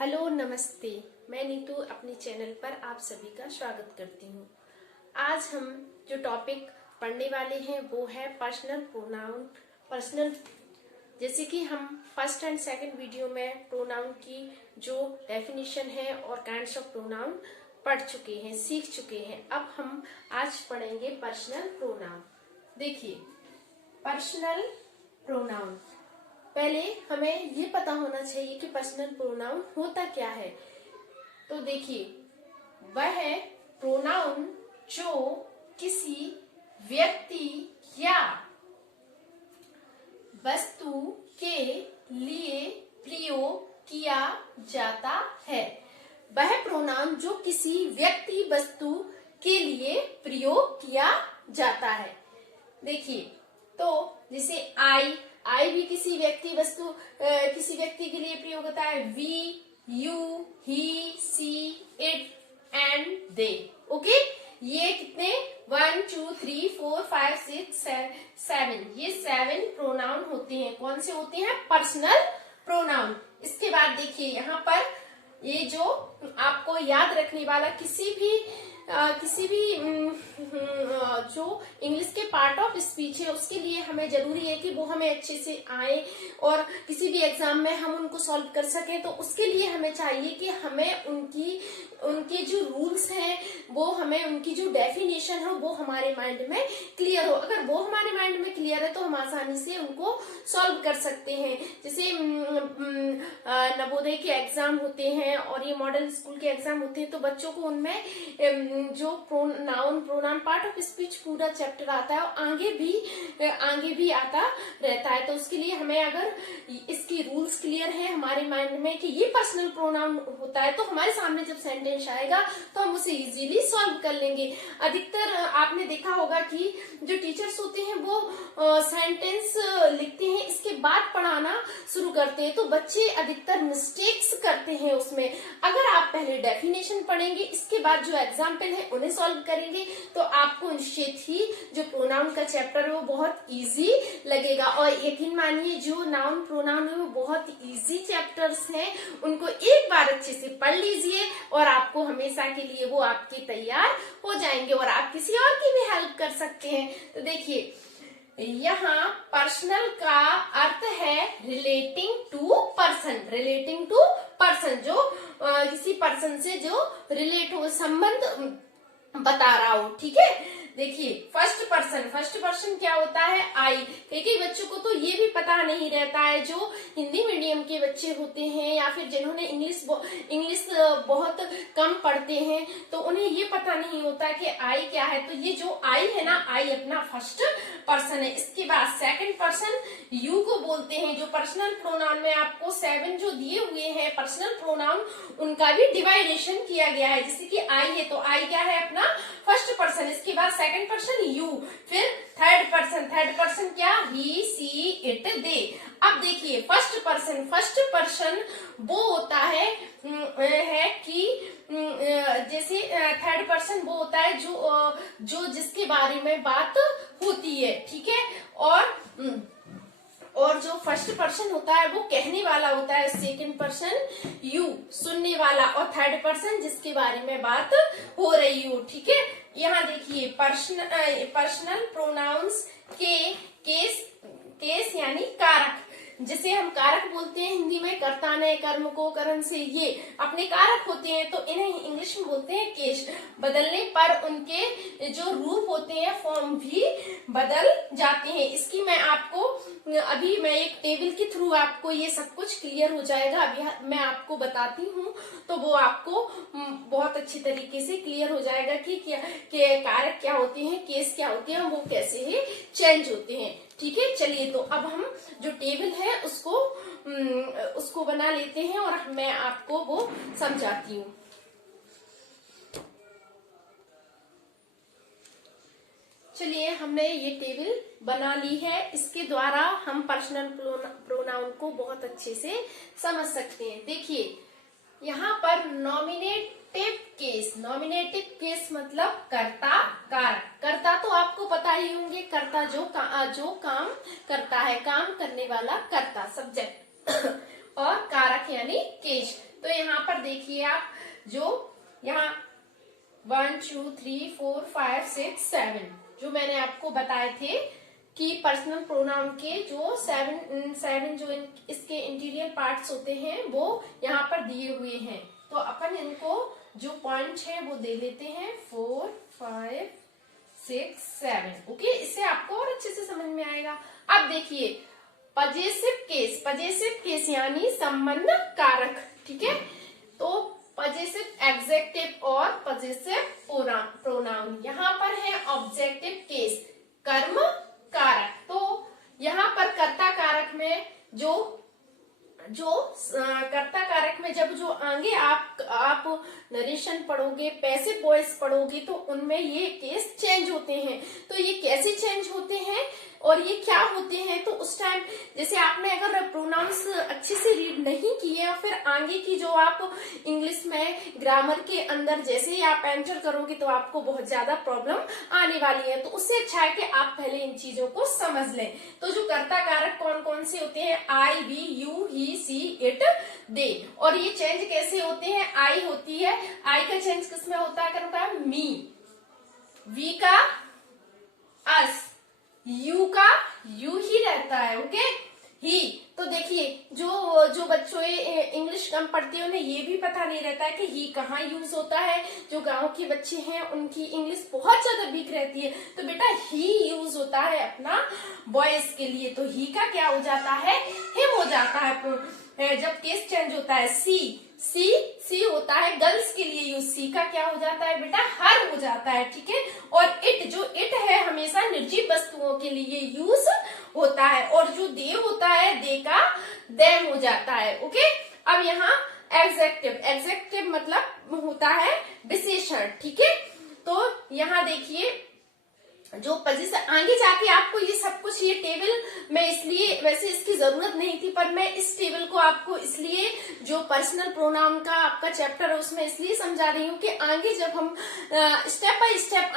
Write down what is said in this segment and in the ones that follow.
Hello नमस्ते। मैं नीतू अपने चैनल पर आप सभी का स्वागत करती हूँ। आज हम जो टॉपिक पढ़ने वाले हैं वो है पर्सनल प्रोनाउन। जैसे कि हम फर्स्ट एंड सेकंड वीडियो में प्रोनाउन की जो डेफिनेशन है और काइंड्स ऑफ प्रोनाउन पढ़ चुके हैं, सीख चुके हैं। अब हम आज पढ़ेंगे पर्सनल प्रोनाउन। देखिए, पर्सनल प्रोनाउन, पहले हमें ये पता होना चाहिए कि पर्सनल प्रोनाउन होता क्या है। तो देखिए, वह है प्रोनाउन जो किसी व्यक्ति या वस्तु के लिए प्रयोग किया जाता है। वह प्रोनाउन जो किसी व्यक्ति वस्तु के लिए प्रयोग किया जाता है। देखिए, तो जैसे आई भी किसी व्यक्ति वस्तु किसी व्यक्ति के लिए प्रयोग होता है। We, you, he, she, it and they. Okay, ये कितने 1 2 3 4 5 6 7 ये 7 प्रोनाउन होते हैं। कौन से होते हैं? Personal pronoun. इसके बाद देखिए, यहाँ पर ये जो आपको याद रखने वाला किसी भी जो इंग्लिश के पार्ट ऑफ स्पीच है उसके लिए हमें जरूरी है कि वो हमें अच्छे से आए और किसी भी एग्जाम में हम उनको सॉल्व कर सकें। तो उसके लिए हमें चाहिए कि हमें उनके जो रूल्स हैं, वो हमें उनकी जो डेफिनेशन है वो हमारे माइंड में क्लियर हो। अगर वो हमारे माइंड में क्लियर है तो हम आसानी से उनको सॉल्व कर सकते हैं। जैसे नवोदय के एग्जाम होते हैं और ये मॉडल स्कूल के एग्जाम होते हैं, तो बच्चों को उनमें जो प्रोनाउन पार्ट ऑफ स्पीच पूरा चैप्टर आता है और आगे भी आता रहता है। तो उसके लिए हमें अगर इसकी रूल्स क्लियर है हमारे माइंड में कि ये पर्सनल प्रोनाउन होता है, तो हमारे सामने जब सेंटेंस आएगा तो हम उसे इजीली सॉल्व कर लेंगे। अधिकतर आपने देखा होगा कि जो टीचर्स होते हैं वो सेंटेंस लिखते हैं, इसके बाद पढ़ाना शुरू करते हैं, तो बच्चे अधिकतर मिस्टेक्स करते हैं उसमें। अगर आप पहले डेफिनेशन पढ़ेंगे, इसके बाद जो एग्जाम्पल है उन्हें सॉल्व करेंगे, तो आपको निश्चित ही जो प्रोनाउन का चैप्टर है वो बहुत इजी लगेगा। और यकीन मानिए, जो नाउन प्रोनाउन है वो बहुत इजी चैप्टर्स हैं। उनको एक बार अच्छे से पढ़ लीजिए और आपको हमेशा के लिए वो आपके तैयार हो जाएंगे और आप किसी और की भी हेल्प कर सकते हैं। तो देखिए, यहाँ पर्सनल का अर्थ है रिलेटिंग टू पर्सन, जो किसी पर्सन से जो रिलेट हो, संबंध बता रहा हो। ठीक है, देखिए, फर्स्ट पर्सन क्या होता है? आई। कई बच्चों को तो ये भी पता नहीं रहता है, जो हिंदी मीडियम के बच्चे होते हैं या फिर जिन्होंने इंग्लिश बहुत कम पढ़ते हैं, तो उन्हें ये पता नहीं होता कि आई क्या है। तो ये जो आई है ना, आई अपना फर्स्ट पर्सन है। इसके बाद सेकंड पर्सन यू को बोलते हैं। जो पर्सनल प्रोनाउन में आपको 7 जो दिए हुए हैं पर्सनल प्रोनाउन, उनका भी डिवाइडेशन किया गया है। जैसे कि आई है तो आई क्या है? अपना फर्स्ट पर्सन। इसके बाद सेकंड पर्सन यू, फिर थर्ड पर्सन क्या? ही, सी, इट, दे। अब देखिए, फर्स्ट पर्सन वो होता है कि जैसे थर्ड पर्सन वो होता है जो जिसके बारे में बात होती है। ठीक है, और जो फर्स्ट पर्सन होता है वो कहने वाला होता है, सेकंड पर्सन यू सुनने वाला, और थर्ड पर्सन जिसके बारे में बात हो रही हो। ठीक है, यहाँ देखिए, पर्सनल प्रोनाउंस के केस यानी कारक, जिसे हम कारक बोलते हैं हिंदी में, कर्ता ने कर्म को करण से, ये अपने कारक होते हैं, तो इन्हें इंग्लिश में बोलते हैं केस। बदलने पर उनके जो रूप होते हैं, फॉर्म भी बदल जाते हैं। इसकी मैं एक टेबल के थ्रू आपको ये सब कुछ क्लियर हो जाएगा। अभी मैं आपको बताती हूँ तो वो आपको बहुत अच्छी तरीके से क्लियर हो जाएगा कि कारक क्या होते हैं, केस क्या होते हैं, वो कैसे ही चेंज होते हैं। ठीक है, चलिए, तो अब हम जो टेबल है उसको बना लेते हैं और मैं आपको वो समझाती हूँ। चलिए, हमने ये टेबल बना ली है। इसके द्वारा हम पर्सनल प्रोनाउन को बहुत अच्छे से समझ सकते हैं। देखिए, यहाँ पर नॉमिनेटिव केस मतलब कर्ता कारक। कर्ता तो आपको पता ही होंगे, कर्ता जो काम करता है, काम करने वाला कर्ता, सब्जेक्ट और कारक यानी केस। तो यहाँ देखिए आप जो यहाँ 1 2 3 4 5 6 7 जो मैंने आपको बताए थे कि पर्सनल प्रोनाउन के जो सेवन जो इसके इंटीरियर पार्ट्स होते हैं वो यहाँ पर दिए हुए हैं। तो अपन इनको जो पॉइंट है वो दे लेते हैं 4 5 6 7। ओके, इससे आपको और अच्छे से समझ में आएगा। अब देखिए पजेसिव केस यानी संबंध कारक, ठीक है। तो पजेसिव एग्जेक्टिव और पजेसिव प्रोनाउन, यहाँ पर है ऑब्जेक्टिव केस कर्म कारक। तो यहाँ पर कर्ता कारक में जो कर्ता कारक में जब जो आगे आप नरेशन पढ़ोगे, पैसिव वॉइस पढ़ोगे तो उनमें ये केस चेंज होते हैं। तो ये कैसे चेंज होते हैं और ये क्या होते हैं, तो उस टाइम जैसे आपने अगर प्रोनाउंस अच्छे से रीड नहीं किए और फिर आगे की जो आप इंग्लिश में ग्रामर के अंदर जैसे ही आप एंटर करोगे तो आपको बहुत ज्यादा प्रॉब्लम आने वाली है। तो उससे अच्छा है कि आप पहले इन चीजों को समझ लें। तो जो कर्ता कारक कौन कौन से होते हैं, I, we, you, he, she, it, they. और ये चेंज कैसे होते हैं, आई होती है, आई का चेंज किसमें होता है, मी, वी का अस, यू का यू ही रहता है, ओके, ही। तो देखिए जो बच्चों इंग्लिश कम पढ़ते हैं उन्हें ये भी पता नहीं रहता है कि ही कहाँ यूज होता है। जो गांव के बच्चे हैं उनकी इंग्लिश बहुत ज्यादा वीक रहती है, तो बेटा ही यूज होता है अपना बॉयज के लिए, तो ही का क्या हो जाता है, हिम हो जाता है। जब केस चेंज होता है सी होता है गर्ल्स के लिए यूज, सी का क्या हो जाता है बेटा, हर हो जाता है, ठीक है। और इट है हमेशा निर्जीव वस्तुओं के लिए यूज होता है। और जो दे होता है, दे का देम हो जाता है, ओके। अब यहाँ एग्जेक्टिव मतलब होता है विशेषण, ठीक है। तो यहाँ देखिए जो पोजीशन आगे जाके आपको ये सब कुछ, ये टेबल मैं इसलिए, वैसे इसकी जरूरत नहीं थी पर मैं इस टेबल को आपको इसलिए जो पर्सनल प्रोनाउन का आपका चैप्टर है उसमें इसलिए समझा रही हूँ कि आगे जब हम स्टेप बाय स्टेप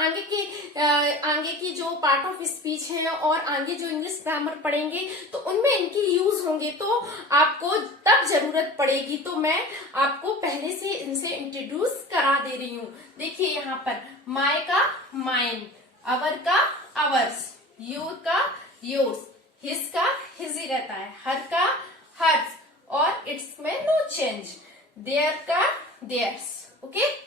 आगे की जो पार्ट ऑफ स्पीच है और आगे जो इंग्लिश ग्रामर पढ़ेंगे तो उनमें इनकी यूज होंगे, तो आपको तब जरूरत पड़ेगी। तो मैं आपको पहले से इनसे इंट्रोड्यूस करा दे रही हूँ। देखिए यहाँ पर माय का माइन, अवर का अवर्स, योर का योर्स, हिज का हिज ही रहता है, हर का हर्स, और इट्स में नो चेंज, देयर का देयर्स, ओके।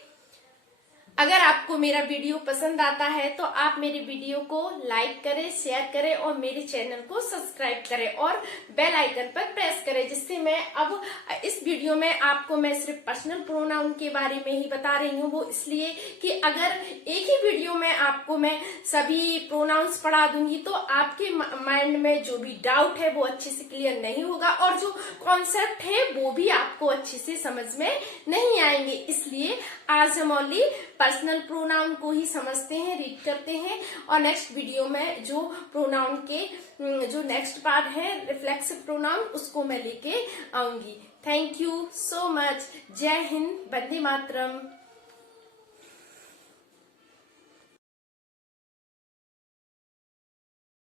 अगर आपको मेरा वीडियो पसंद आता है तो आप मेरे वीडियो को लाइक करें, शेयर करें और मेरे चैनल को सब्सक्राइब करें और बेल आइकन पर प्रेस करें, जिससे मैं अब इस वीडियो में आपको मैं सिर्फ पर्सनल प्रोनाउन के बारे में ही बता रही हूँ। वो इसलिए कि अगर एक ही वीडियो में आपको मैं सभी प्रोनाउंस पढ़ा दूंगी तो आपके माइंड में जो भी डाउट है वो अच्छे से क्लियर नहीं होगा और जो कॉन्सेप्ट है वो भी आपको अच्छे से समझ में नहीं आएंगे। इसलिए आज हम ओनली पर्सनल प्रोनाउन को ही समझते हैं, रीड करते हैं, और नेक्स्ट वीडियो में जो प्रोनाउन के जो नेक्स्ट पार्ट है रिफ्लेक्सिव प्रोनाउन उसको मैं लेके आऊंगी। Thank you so much. जय हिंद, वंदे मातरम।